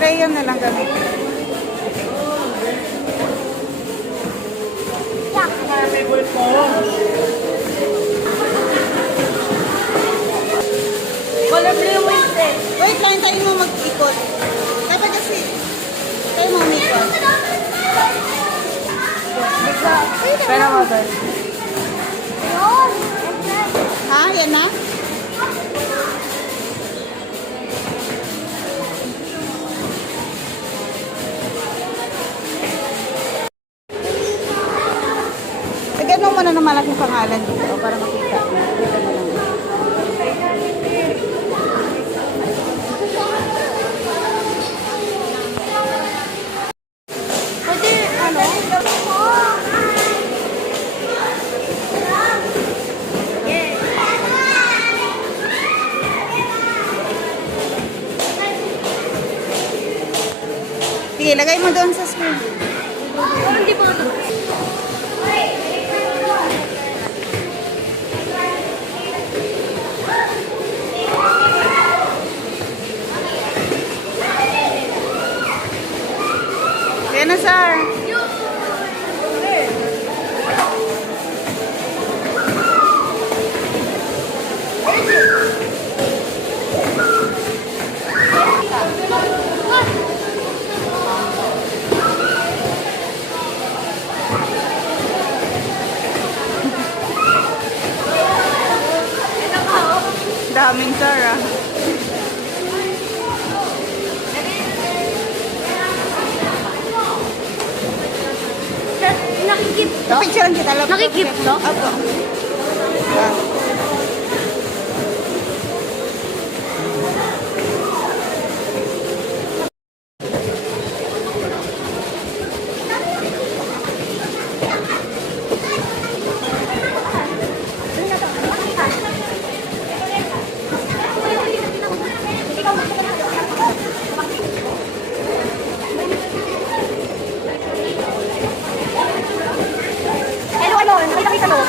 Crayon na lang kami. Color blue yung waist eh. Wait lang, tayo mo mag-ikot. Dapat kasi, tayo mo mag-ikot. Pero mabal. Yun. Ha? Yan na? Lagyan mo muna ng malaking pangalan dito para makita. Dito mo lang. Pwede, ano? Sige, lagay mo doon sa screen. Hindi pa ito. Yan na, sir. Daming sir, ah. Nakikip to? Picturean kita. Nakikip to? Opo. Ah. Hello, nakita mo?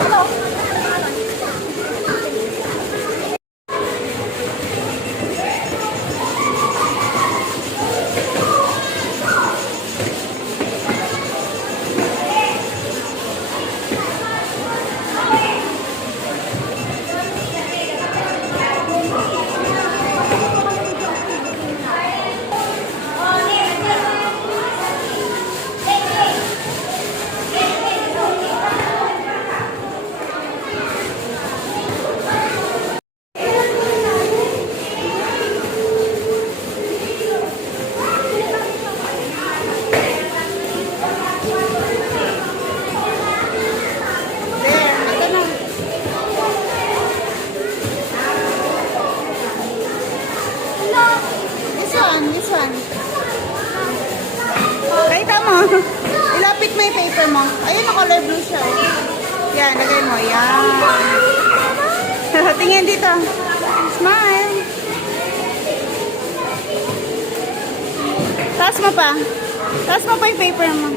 Hello? There, ito na. This one. Kahit mo. Ilapit mo yung paper mo. Ayun, na color blue siya. Oh. Yan, lagay mo. Yan. Tingin dito. Smile. Taas mo pa. Taas mo pa yung paper mo.